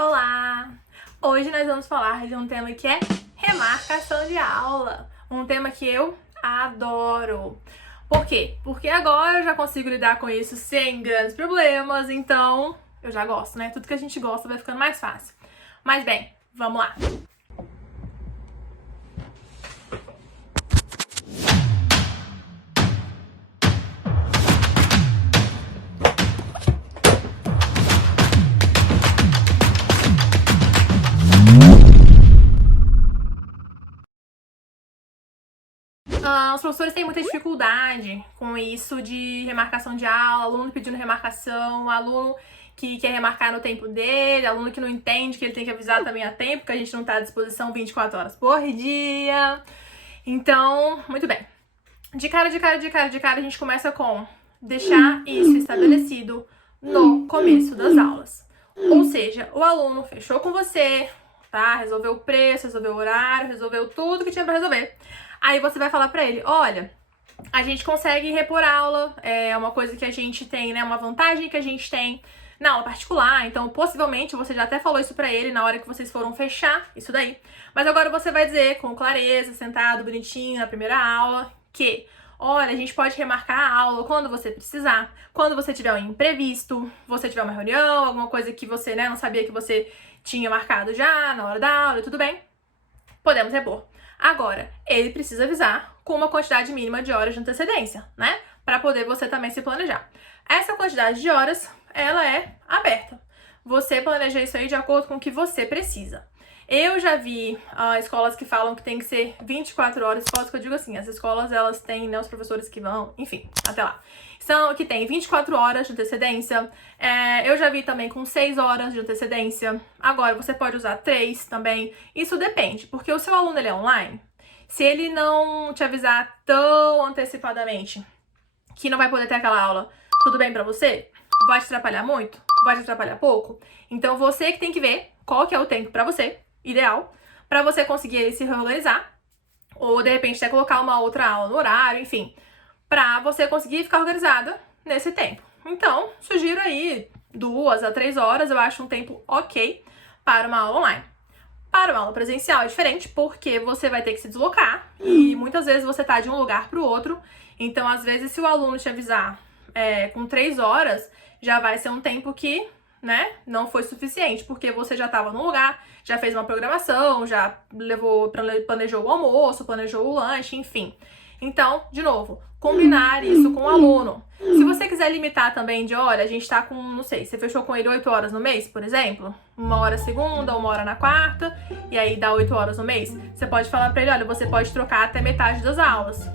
Olá! Hoje nós vamos falar de um tema que é remarcação de aula. Um tema que eu adoro. Por quê? Porque agora eu já consigo lidar com isso sem grandes problemas, então eu já gosto, né? Tudo que a gente gosta vai ficando mais fácil. Mas bem, vamos lá! Os professores têm muita dificuldade com isso de remarcação de aula, aluno pedindo remarcação, aluno que quer remarcar no tempo dele, aluno que não entende que ele tem que avisar também a tempo, que a gente não tá à disposição 24 horas por dia. Então, muito bem. De cara, a gente começa com deixar isso estabelecido no começo das aulas. Ou seja, o aluno fechou com você, tá? Resolveu o preço, resolveu o horário, resolveu tudo que tinha pra resolver. Aí você vai falar pra ele, olha, a gente consegue repor aula, é uma coisa que a gente tem, né, uma vantagem que a gente tem na aula particular, então possivelmente você já até falou isso pra ele na hora que vocês foram fechar isso daí, mas agora você vai dizer com clareza, sentado, bonitinho, na primeira aula, que, olha, a gente pode remarcar a aula quando você precisar, quando você tiver um imprevisto, você tiver uma reunião, alguma coisa que você, né, não sabia que você tinha marcado já na hora da aula, tudo bem? Podemos repor. Agora, ele precisa avisar com uma quantidade mínima de horas de antecedência, né? Para poder você também se planejar. Essa quantidade de horas, ela é aberta. Você planeja isso aí de acordo com o que você precisa. Eu já vi escolas que falam que tem que ser 24 horas, escolas que eu digo assim, as escolas elas têm, né, os professores que vão, enfim, até lá. São que tem 24 horas de antecedência, eu já vi também com 6 horas de antecedência, agora você pode usar 3 também, isso depende, porque o seu aluno ele é online, se ele não te avisar tão antecipadamente que não vai poder ter aquela aula, tudo bem pra você? Vai te atrapalhar muito? Vai te atrapalhar pouco? Então você que tem que ver qual que é o tempo pra você, ideal, pra você conseguir ele se reorganizar, ou de repente até colocar uma outra aula no horário, enfim, pra você conseguir ficar organizada nesse tempo. Então, sugiro aí 2 a 3 horas, eu acho um tempo ok para uma aula online. Para uma aula presencial é diferente, porque você vai ter que se deslocar e muitas vezes você tá de um lugar pro outro, então às vezes se o aluno te avisar com 3 horas, já vai ser um tempo que, né, não foi suficiente, porque você já estava no lugar, já fez uma programação, já planejou o almoço, planejou o lanche, enfim. Então, de novo, combinar isso com o aluno. Se você quiser limitar também de, olha, a gente tá com, não sei, você fechou com ele 8 horas no mês, por exemplo, 1 hora segunda, 1 hora na quarta, e aí dá 8 horas no mês, você pode falar pra ele, olha, você pode trocar até metade das aulas.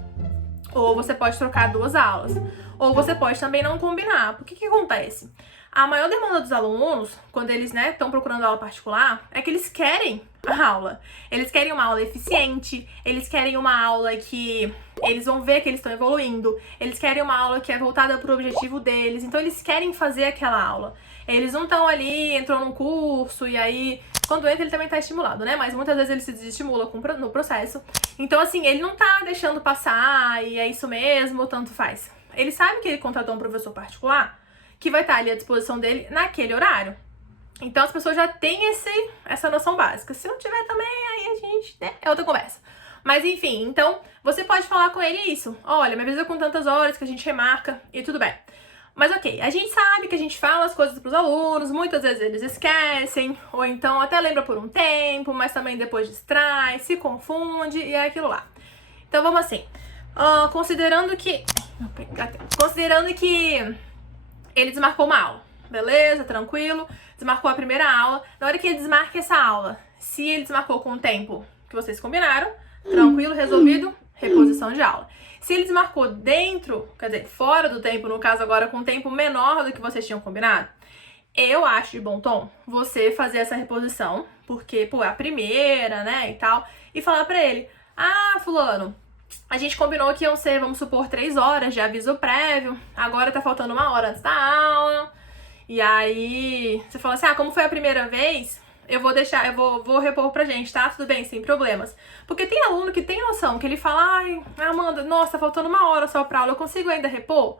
Ou você pode trocar 2 aulas. Ou você pode também não combinar. Por que acontece? A maior demanda dos alunos, quando eles, né, estão procurando aula particular, é que eles querem a aula. Eles querem uma aula eficiente, eles querem uma aula que eles vão ver que eles estão evoluindo, eles querem uma aula que é voltada para o objetivo deles, então eles querem fazer aquela aula. Eles não estão ali, entrou num curso e aí, quando entra ele também tá estimulado, né? Mas muitas vezes ele se desestimula no processo. Então assim, ele não tá deixando passar e é isso mesmo, tanto faz. Ele sabe que ele contratou um professor particular que vai estar ali à disposição dele naquele horário. Então as pessoas já têm essa noção básica. Se não tiver também, aí a gente, né, é outra conversa. Mas enfim, então você pode falar com ele isso. Olha, me avisa com tantas horas que a gente remarca e tudo bem. Mas ok, a gente sabe que a gente fala as coisas pros alunos, muitas vezes eles esquecem, ou então até lembra por um tempo, mas também depois distrai, se confunde e é aquilo lá. Então vamos assim, considerando que ele desmarcou uma aula, beleza, tranquilo, desmarcou a primeira aula, na hora que ele desmarca essa aula, se ele desmarcou com o tempo que vocês combinaram, tranquilo, resolvido, reposição de aula. Se ele desmarcou dentro, quer dizer, fora do tempo, no caso agora com um tempo menor do que vocês tinham combinado, eu acho de bom tom você fazer essa reposição, porque, pô, é a primeira, né, e tal, e falar pra ele, fulano, a gente combinou que iam ser, vamos supor, 3 horas de aviso prévio, agora tá faltando 1 hora antes da aula, e aí você fala assim, como foi a primeira vez, eu vou repor pra gente, tá? Tudo bem, sem problemas. Porque tem aluno que tem noção, que ele fala, Amanda, nossa, tá faltando 1 hora só pra aula, eu consigo ainda repor?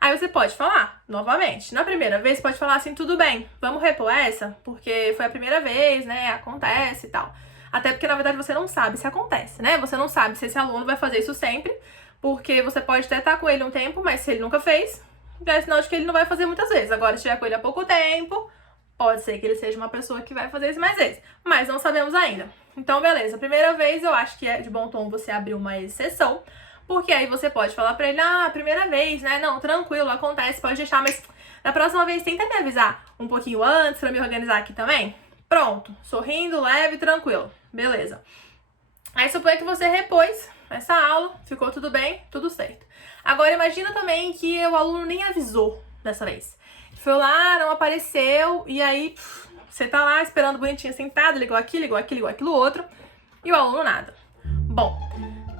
Aí você pode falar, novamente. Na primeira vez, pode falar assim, tudo bem, vamos repor essa? Porque foi a primeira vez, né? Acontece e tal. Até porque, na verdade, você não sabe se acontece, né? Você não sabe se esse aluno vai fazer isso sempre, porque você pode até estar com ele um tempo, mas se ele nunca fez, já é sinal de que ele não vai fazer muitas vezes. Agora, se estiver com ele há pouco tempo, pode ser que ele seja uma pessoa que vai fazer isso mais vezes. Mas não sabemos ainda. Então, beleza. Primeira vez, eu acho que é de bom tom você abrir uma exceção, porque aí você pode falar pra ele, primeira vez, né? Não, tranquilo, acontece, pode deixar, mas na próxima vez tenta me avisar um pouquinho antes pra me organizar aqui também. Pronto, sorrindo, leve, tranquilo. Beleza. Aí suponha que você repôs essa aula, ficou tudo bem, tudo certo. Agora imagina também que o aluno nem avisou dessa vez. Foi lá, não apareceu, e aí você tá lá esperando bonitinho sentado, ligou aquilo outro, e o aluno nada. Bom,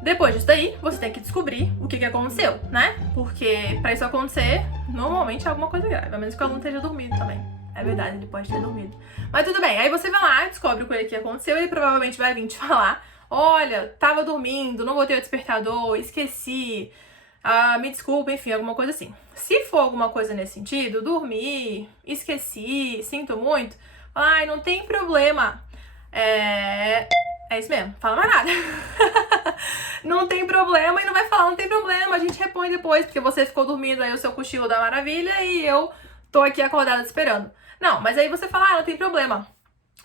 depois disso daí, você tem que descobrir o que aconteceu, né? Porque pra isso acontecer, normalmente é alguma coisa grave, a menos que o aluno esteja dormindo também. É verdade, ele pode ter dormido. Mas tudo bem, aí você vai lá, descobre o que aconteceu, e ele provavelmente vai vir te falar, olha, tava dormindo, não botei o despertador, esqueci, me desculpa, enfim, alguma coisa assim. Se for alguma coisa nesse sentido, dormi, esqueci, sinto muito, ai, não tem problema. É isso mesmo, fala mais nada. Não tem problema, e não vai falar, não tem problema, a gente repõe depois, porque você ficou dormindo aí o seu cochilo da maravilha e eu tô aqui acordada esperando. Não, mas aí você fala, não tem problema.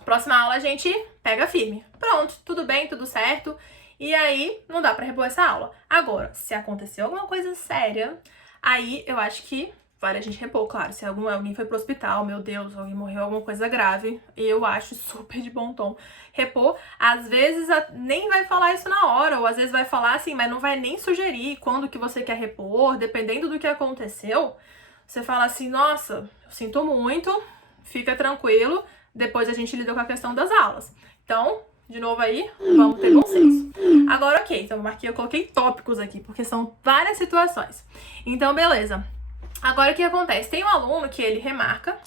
Próxima aula a gente pega firme. Pronto, tudo bem, tudo certo. E aí não dá pra repor essa aula. Agora, se aconteceu alguma coisa séria, aí eu acho que vale a gente repor, claro. Se alguém foi pro hospital, meu Deus, alguém morreu, alguma coisa grave, eu acho super de bom tom repor. Às vezes nem vai falar isso na hora, ou às vezes vai falar assim, mas não vai nem sugerir quando que você quer repor, dependendo do que aconteceu. Você fala assim, nossa, eu sinto muito, fica tranquilo, depois a gente lida com a questão das aulas. Então, de novo aí, vamos ter bom senso. Agora, ok, então eu coloquei tópicos aqui, porque são várias situações. Então, beleza. Agora, o que acontece? Tem um aluno que ele remarca,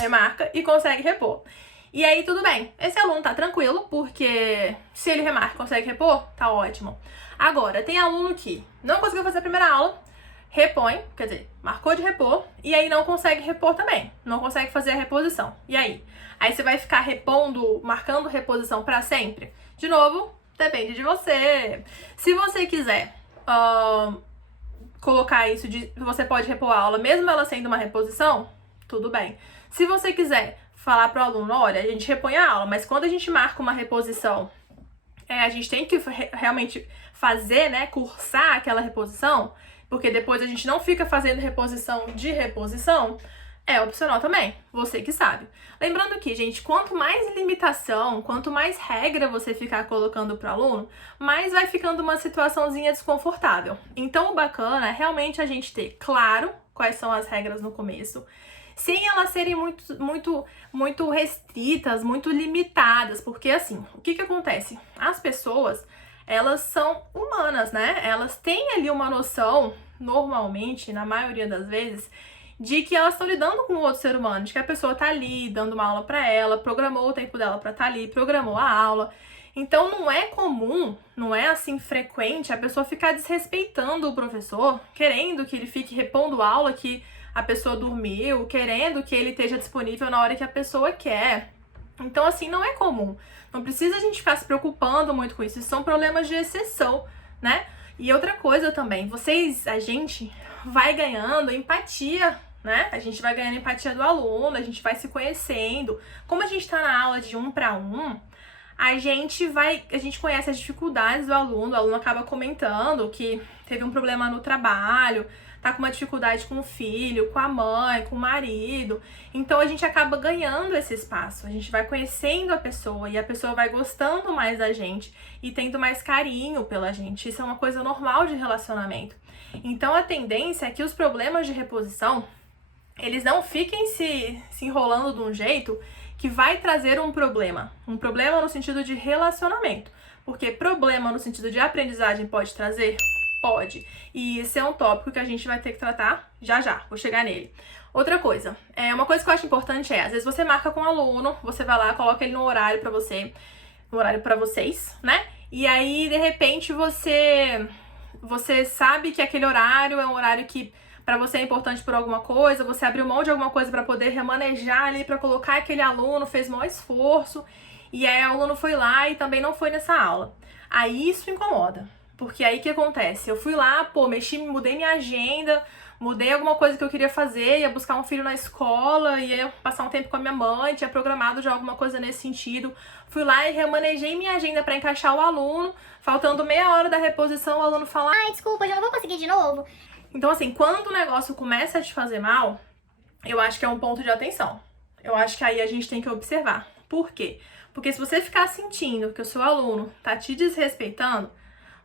remarca e consegue repor. E aí, tudo bem. Esse aluno tá tranquilo, porque se ele remarca e consegue repor, tá ótimo. Agora, tem aluno que não conseguiu fazer a primeira aula, repõe, quer dizer, marcou de repor, e aí não consegue repor também, não consegue fazer a reposição. E aí? Aí você vai ficar marcando reposição pra sempre? De novo, depende de você. Se você quiser colocar isso de você pode repor a aula, mesmo ela sendo uma reposição, tudo bem. Se você quiser falar pro aluno, olha, a gente repõe a aula, mas quando a gente marca uma reposição, a gente tem que realmente fazer, né, cursar aquela reposição, porque depois a gente não fica fazendo reposição de reposição, é opcional também, você que sabe. Lembrando que, gente, quanto mais limitação, quanto mais regra você ficar colocando pro aluno, mais vai ficando uma situaçãozinha desconfortável. Então, o bacana é realmente a gente ter claro quais são as regras no começo, sem elas serem muito restritas, muito limitadas, porque assim, o que acontece? As pessoas, elas são humanas, né? Elas têm ali uma noção, normalmente, na maioria das vezes, de que elas estão lidando com outro ser humano, de que a pessoa tá ali dando uma aula pra ela, programou o tempo dela pra estar ali, programou a aula. Então não é comum, não é assim frequente a pessoa ficar desrespeitando o professor, querendo que ele fique repondo aula que a pessoa dormiu, querendo que ele esteja disponível na hora que a pessoa quer. Então assim, não é comum. Não precisa a gente ficar se preocupando muito com isso, isso são problemas de exceção, né? E outra coisa também, a gente vai ganhando empatia, né? A gente vai ganhando empatia do aluno, a gente vai se conhecendo. Como a gente tá na aula de 1 para 1, a gente conhece as dificuldades do aluno, o aluno acaba comentando que teve um problema no trabalho, tá com uma dificuldade com o filho, com a mãe, com o marido. Então a gente acaba ganhando esse espaço, a gente vai conhecendo a pessoa e a pessoa vai gostando mais da gente e tendo mais carinho pela gente. Isso é uma coisa normal de relacionamento. Então a tendência é que os problemas de reposição, eles não fiquem se enrolando de um jeito que vai trazer um problema no sentido de relacionamento, porque problema no sentido de aprendizagem pode trazer? Pode. E esse é um tópico que a gente vai ter que tratar já, vou chegar nele. Outra coisa, uma coisa que eu acho importante às vezes você marca com um aluno, você vai lá, coloca ele no horário pra vocês, né? E aí, de repente, você você sabe que aquele horário é um horário que pra você é importante por alguma coisa, você abriu mão de alguma coisa pra poder remanejar ali, pra colocar aquele aluno, fez maior esforço, e aí o aluno foi lá e também não foi nessa aula. Aí isso incomoda, porque aí o que acontece? Eu fui lá, pô, mudei minha agenda, mudei alguma coisa que eu queria fazer, ia buscar um filho na escola, ia passar um tempo com a minha mãe, tinha programado já alguma coisa nesse sentido. Fui lá e remanejei minha agenda pra encaixar o aluno, faltando meia hora da reposição, o aluno fala: ai, desculpa, já não vou conseguir de novo. Então, assim, quando o negócio começa a te fazer mal, eu acho que é um ponto de atenção. Eu acho que aí a gente tem que observar. Por quê? Porque se você ficar sentindo que o seu aluno tá te desrespeitando,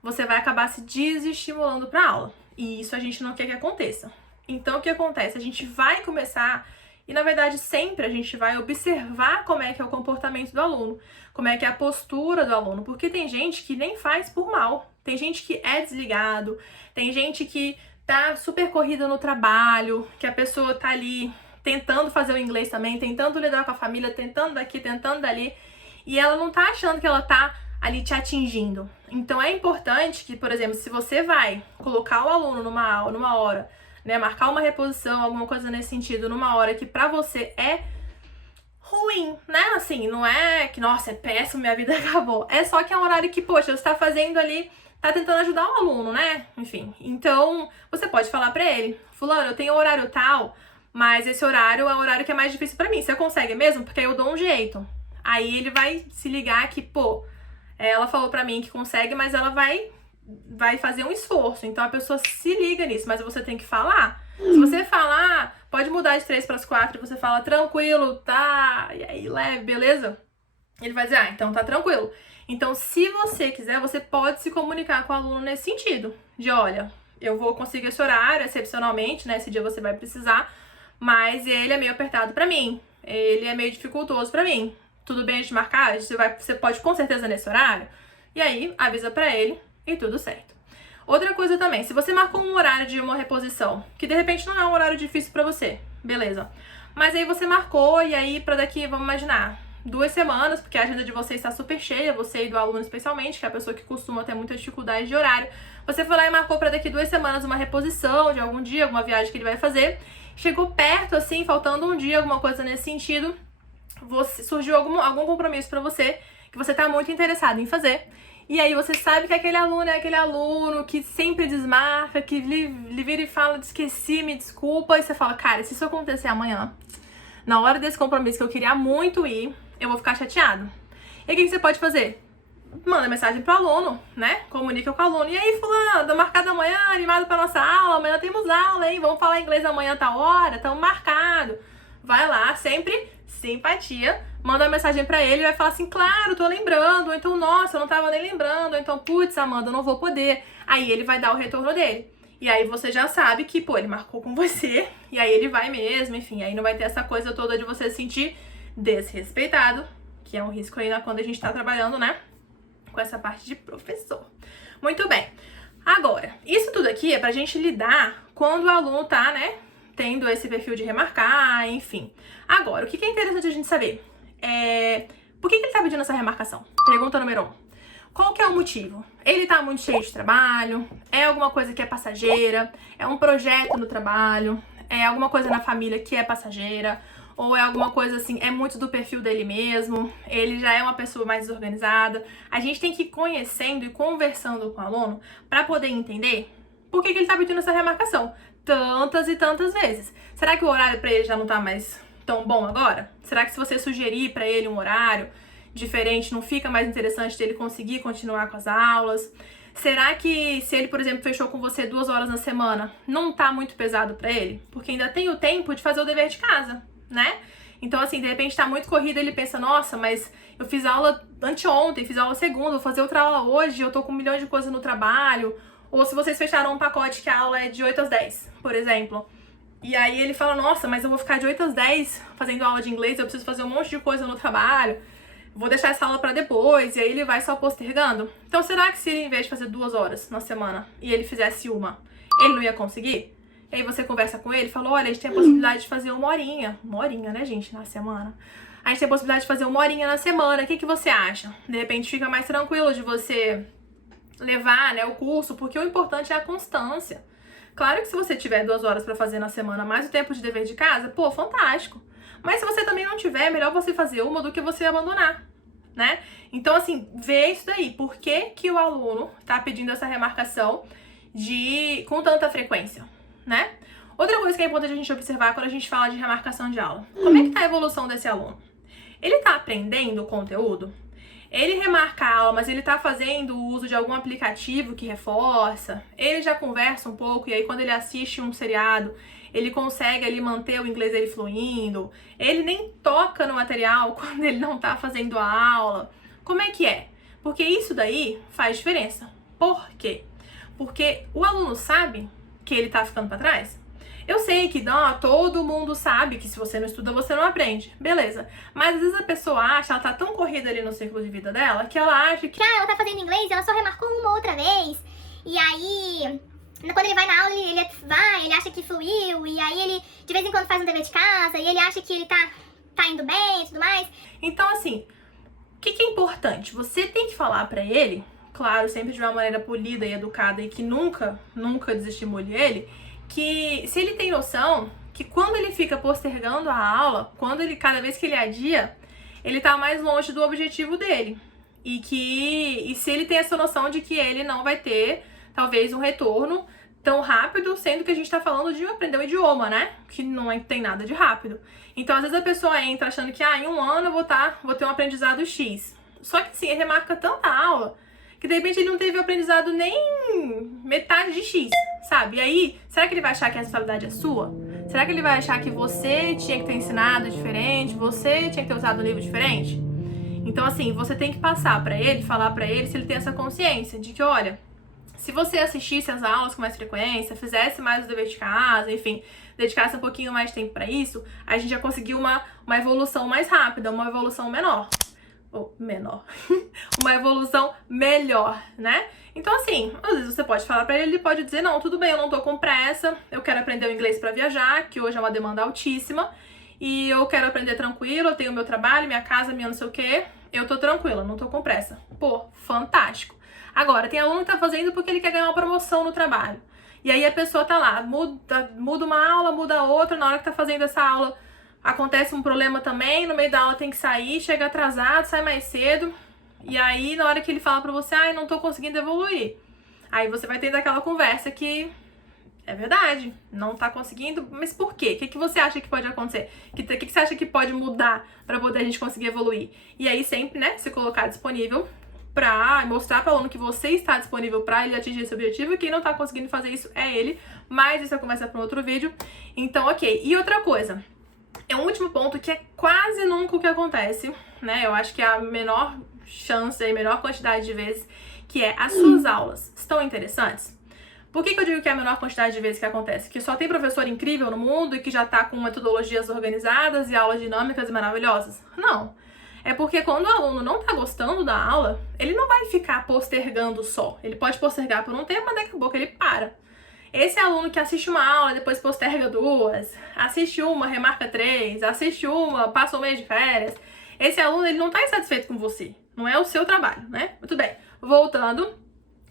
você vai acabar se desestimulando pra aula. E isso a gente não quer que aconteça. Então, o que acontece? A gente vai começar, e na verdade sempre a gente vai observar como é que é o comportamento do aluno, como é que é a postura do aluno, porque tem gente que nem faz por mal, tem gente que é desligado, tem gente que tá super corrida no trabalho, que a pessoa tá ali tentando fazer o inglês também, tentando lidar com a família, tentando daqui, tentando dali, e ela não tá achando que ela tá ali te atingindo. Então é importante que, por exemplo, se você vai colocar o aluno numa aula, numa hora, né, marcar uma reposição, alguma coisa nesse sentido, numa hora que pra você é ruim, né? Assim, não é que, nossa, é péssimo, minha vida acabou. É só que é um horário que, poxa, você tá fazendo ali, tá tentando ajudar o aluno, né? Enfim, então você pode falar pra ele: fulano, eu tenho horário tal, mas esse horário é o horário que é mais difícil pra mim. Você consegue mesmo? Porque aí eu dou um jeito. Aí ele vai se ligar que, pô, ela falou pra mim que consegue, mas ela vai fazer um esforço. Então a pessoa se liga nisso, mas você tem que falar. Se você falar, pode mudar de 3 para as 4 e você fala: tranquilo, tá? E aí, leve, beleza? Ele vai dizer: ah, então tá tranquilo. Então, se você quiser, você pode se comunicar com o aluno nesse sentido. De: olha, eu vou conseguir esse horário, excepcionalmente, né? Esse dia você vai precisar, mas ele é meio apertado pra mim. Ele é meio dificultoso pra mim. Tudo bem a gente marcar? Você pode com certeza nesse horário? E aí, avisa pra ele e tudo certo. Outra coisa também, se você marcou um horário de uma reposição, que de repente não é um horário difícil pra você, beleza. Mas aí você marcou e aí pra daqui, vamos imaginar, 2 semanas, porque a agenda de vocês está super cheia, você e do aluno especialmente, que é a pessoa que costuma ter muita dificuldade de horário. Você foi lá e marcou pra daqui 2 semanas uma reposição de algum dia, alguma viagem que ele vai fazer. Chegou perto, assim, faltando um dia, alguma coisa nesse sentido, surgiu algum compromisso pra você, que você tá muito interessado em fazer. E aí você sabe que aquele aluno é aquele aluno que sempre desmarca, que lhe vira e fala: esqueci, me desculpa. E você fala: cara, se isso acontecer amanhã, na hora desse compromisso que eu queria muito ir, eu vou ficar chateado. E aí o que você pode fazer? Manda mensagem pro aluno, né? Comunica com o aluno: e aí, fulano, tô marcado amanhã, animado pra nossa aula, amanhã temos aula, hein? Vamos falar inglês amanhã, tá hora, tamo marcado. Vai lá, sempre simpatia, manda uma mensagem pra ele e vai falar assim: claro, tô lembrando, ou então, nossa, eu não tava nem lembrando, ou então, putz, Amanda, eu não vou poder. Aí ele vai dar o retorno dele. E aí você já sabe que, pô, ele marcou com você, e aí ele vai mesmo, enfim, aí não vai ter essa coisa toda de você se sentir desrespeitado, que é um risco aí quando a gente tá trabalhando, né, com essa parte de professor. Muito bem. Agora, isso tudo aqui é pra gente lidar quando o aluno tá, né, tendo esse perfil de remarcar, enfim. Agora, o que é interessante a gente saber? Por que ele tá pedindo essa remarcação? Pergunta número 1. Qual que é o motivo? Ele tá muito cheio de trabalho? É alguma coisa que é passageira? É um projeto no trabalho? É alguma coisa na família que é passageira? Ou é alguma coisa assim, é muito do perfil dele mesmo? Ele já é uma pessoa mais desorganizada? A gente tem que ir conhecendo e conversando com o aluno pra poder entender por que ele tá pedindo essa remarcação tantas e tantas vezes. Será que o horário pra ele já não tá mais tão bom agora? Será que se você sugerir pra ele um horário diferente, não fica mais interessante dele conseguir continuar com as aulas? Será que se ele, por exemplo, fechou com você 2 horas na semana, não tá muito pesado pra ele? Porque ainda tem o tempo de fazer o dever de casa, né? Então, assim, de repente tá muito corrido, ele pensa: nossa, mas eu fiz aula anteontem, fiz aula segunda, vou fazer outra aula hoje, eu tô com 1 milhão de coisas no trabalho. Ou se vocês fecharam um pacote que a aula é de 8 às 10, por exemplo. E aí ele fala: nossa, mas eu vou ficar de 8 às 10 fazendo aula de inglês, eu preciso fazer um monte de coisa no trabalho, vou deixar essa aula pra depois, e aí ele vai só postergando. Então será que se ele, em vez de fazer 2 horas na semana, e ele fizesse uma, ele não ia conseguir? E aí você conversa com ele e fala: olha, a gente tem a possibilidade de fazer uma horinha, né, gente, na semana. A gente tem a possibilidade de fazer 1 horinha na semana, o que você acha? De repente fica mais tranquilo de você levar, né, o curso, porque o importante é a constância. Claro que se você tiver 2 horas pra fazer na semana mais o tempo de dever de casa, pô, fantástico. Mas se você também não tiver, é melhor você fazer uma do que você abandonar, né? Então, assim, vê isso daí. Por que que o aluno tá pedindo essa remarcação com tanta frequência, né? Outra coisa que é importante a gente observar quando a gente fala de remarcação de aula. Como é que tá a evolução desse aluno? Ele tá aprendendo o conteúdo? Ele remarca a aula, mas ele tá fazendo uso de algum aplicativo que reforça? Ele já conversa um pouco e aí quando ele assiste um seriado, ele consegue ali manter o inglês dele fluindo? Ele nem toca no material quando ele não tá fazendo a aula? Como é que é? Porque isso daí faz diferença. Por quê? Porque o aluno sabe que ele tá ficando pra trás? Eu sei que não, todo mundo sabe que se você não estuda, você não aprende. Beleza. Mas às vezes a pessoa acha, ela tá tão corrida ali no ciclo de vida dela, que ela acha que... ela tá fazendo inglês, ela só remarcou uma outra vez. E aí, quando ele vai na aula, ele acha que fluiu. E aí ele, de vez em quando, faz um dever de casa. E ele acha que ele tá indo bem e tudo mais. Então, assim, o que é importante? Você tem que falar pra ele, claro, sempre de uma maneira polida e educada e que nunca desestimule ele, que se ele tem noção que quando ele fica postergando a aula, cada vez que ele adia, ele tá mais longe do objetivo dele. E se ele tem essa noção de que ele não vai ter, talvez, um retorno tão rápido, sendo que a gente tá falando de aprender um idioma, né? Que não tem nada de rápido. Então, às vezes a pessoa entra achando que, em 1 ano eu vou ter um aprendizado X. Só que, assim, ele remarca tanta aula que, de repente, ele não teve o aprendizado nem metade de X, sabe? E aí, será que ele vai achar que a responsabilidade é sua? Será que ele vai achar que você tinha que ter ensinado diferente? Você tinha que ter usado um livro diferente? Então, assim, você tem que passar pra ele, falar pra ele, se ele tem essa consciência de que, olha, se você assistisse às aulas com mais frequência, fizesse mais o dever de casa, enfim, dedicasse um pouquinho mais de tempo pra isso, a gente já conseguiu uma evolução mais rápida, uma evolução menor. Ou menor. Uma evolução melhor, né? Então, assim, às vezes você pode falar pra ele pode dizer, não, tudo bem, eu não tô com pressa, eu quero aprender o inglês pra viajar, que hoje é uma demanda altíssima, e eu quero aprender tranquilo, eu tenho meu trabalho, minha casa, minha não sei o quê, eu tô tranquila, não tô com pressa. Pô, fantástico. Agora, tem aluno que tá fazendo porque ele quer ganhar uma promoção no trabalho. E aí a pessoa tá lá, muda uma aula, muda outra, na hora que tá fazendo essa aula, acontece um problema também, no meio da aula tem que sair, chega atrasado, sai mais cedo. E aí, na hora que ele fala pra você, não tô conseguindo evoluir. Aí você vai tendo aquela conversa que é verdade, não tá conseguindo, mas por quê? O que você acha que pode acontecer? O que você acha que pode mudar pra poder a gente conseguir evoluir? E aí sempre, né, se colocar disponível pra mostrar pro aluno que você está disponível pra ele atingir esse objetivo, e quem não tá conseguindo fazer isso é ele, mas isso é conversa pra um outro vídeo. Então, ok. E outra coisa, é um último ponto que é quase nunca o que acontece, né? Eu acho que é a menor chance, a menor quantidade de vezes, que é as suas aulas estão interessantes? Por que eu digo que é a menor quantidade de vezes que acontece? Que só tem professor incrível no mundo e que já tá com metodologias organizadas e aulas dinâmicas e maravilhosas? Não. É porque quando o aluno não tá gostando da aula, ele não vai ficar postergando só. Ele pode postergar por um tempo, mas daqui a pouco ele para. Esse aluno que assiste uma aula, depois posterga 2, assiste uma, remarca 3, assiste uma, passa um mês de férias. Esse aluno, ele não tá insatisfeito com você. Não é o seu trabalho, né? Muito bem. Voltando,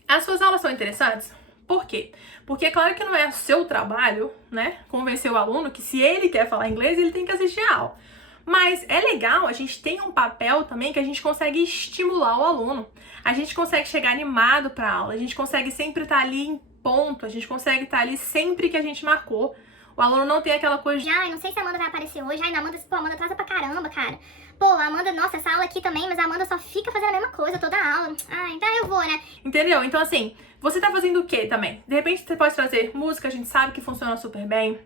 as suas aulas são interessantes? Por quê? Porque é claro que não é o seu trabalho, né, convencer o aluno que se ele quer falar inglês, ele tem que assistir a aula. Mas é legal, a gente tem um papel também que a gente consegue estimular o aluno. A gente consegue chegar animado pra aula, a gente consegue sempre estar ali em ponto, a gente consegue estar ali sempre que a gente marcou. O aluno não tem aquela coisa de, não sei se a Amanda vai aparecer hoje. Não, Amanda, a Amanda atrasa pra caramba, cara. Pô, a Amanda, nossa, essa aula aqui também, mas a Amanda só fica fazendo a mesma coisa toda a aula. Então eu vou, né? Entendeu? Então, assim, você tá fazendo o quê também? De repente você pode trazer música, a gente sabe que funciona super bem.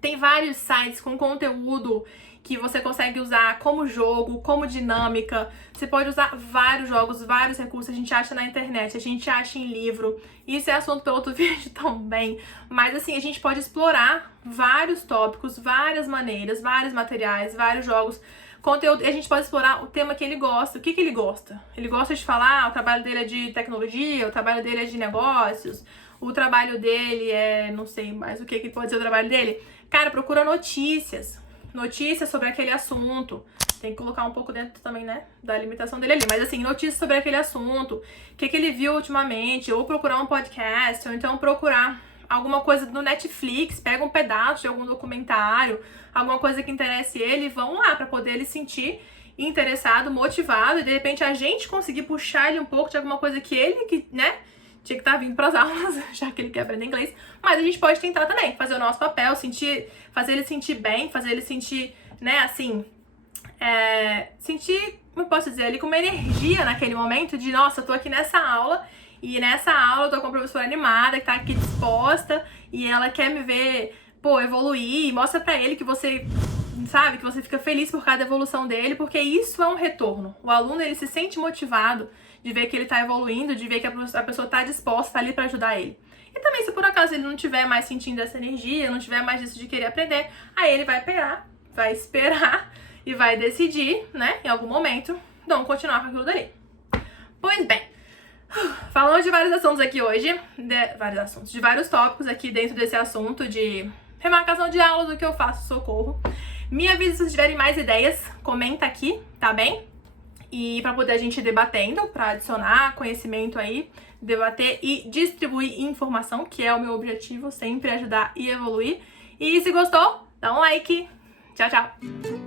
Tem vários sites com conteúdo que você consegue usar como jogo, como dinâmica. Você pode usar vários jogos, vários recursos. A gente acha na internet, a gente acha em livro. Isso é assunto para outro vídeo também. Mas assim, a gente pode explorar vários tópicos, várias maneiras, vários materiais, vários jogos, conteúdo. E a gente pode explorar o tema que ele gosta. O que ele gosta? Ele gosta de falar, o trabalho dele é de tecnologia, o trabalho dele é de negócios, o trabalho dele é, não sei mais o que pode ser o trabalho dele. Cara, procura notícias sobre aquele assunto. tem que colocar um pouco dentro também, né, da limitação dele ali. Mas assim, notícias sobre aquele assunto, o que ele viu ultimamente, ou procurar um podcast, ou então procurar alguma coisa do Netflix, pega um pedaço de algum documentário, alguma coisa que interesse ele, vão lá pra poder ele sentir interessado, motivado, e de repente a gente conseguir puxar ele um pouco de alguma coisa que ele, né, tinha que estar vindo pras aulas, já que ele quer aprender inglês, mas a gente pode tentar também, fazer o nosso papel, fazer ele sentir bem, fazer ele sentir, né, assim, sentir, como eu posso dizer, ali com uma energia naquele momento de, nossa, eu tô aqui nessa aula, e nessa aula eu tô com uma professora animada, que tá aqui disposta, e ela quer me ver, pô, evoluir, e mostra pra ele que você, sabe, que você fica feliz por cada evolução dele, porque isso é um retorno. O aluno, ele se sente motivado de ver que ele tá evoluindo, de ver que a pessoa tá disposta, tá ali pra ajudar ele. E também, se por acaso ele não tiver mais sentindo essa energia, não tiver mais isso de querer aprender, aí ele vai esperar e vai decidir, né, em algum momento, não continuar com aquilo dali. Pois bem, falamos de vários assuntos aqui hoje, de vários tópicos aqui dentro desse assunto de remarcação de aulas, do que eu faço, socorro. Me avise se vocês tiverem mais ideias, comenta aqui, tá bem? E pra poder a gente ir debatendo, pra adicionar conhecimento aí, debater e distribuir informação, que é o meu objetivo, sempre ajudar e evoluir. E se gostou, dá um like. Tchau, tchau!